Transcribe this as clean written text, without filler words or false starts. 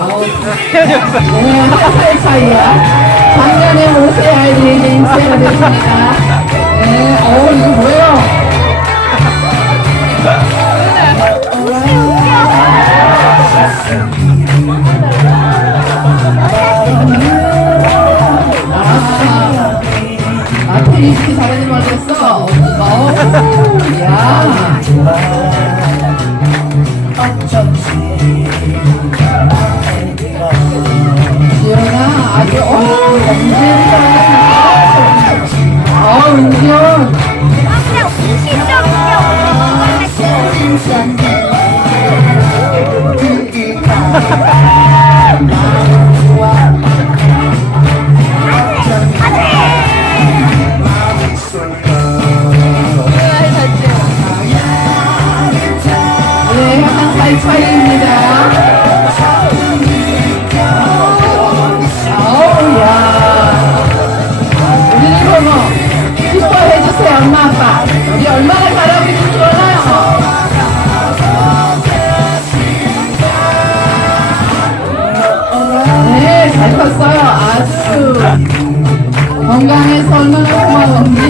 한 살 차이야. 작년에 5세 아이들이 이제 6세가 됐습니다. 네, 이거 뭐예요? 테니스 잘하는 말 됐어. 야. 지연아, 아주, 은지연. 네, 한 살 차이입니다. 야. 우리는 뭐, 기뻐해주세요, 엄마, 아빠. 우리 얼마나 잘하고 있는지 몰라요. 네, 잘 컸어요. 아주 건강해서 얼마나 고마운지.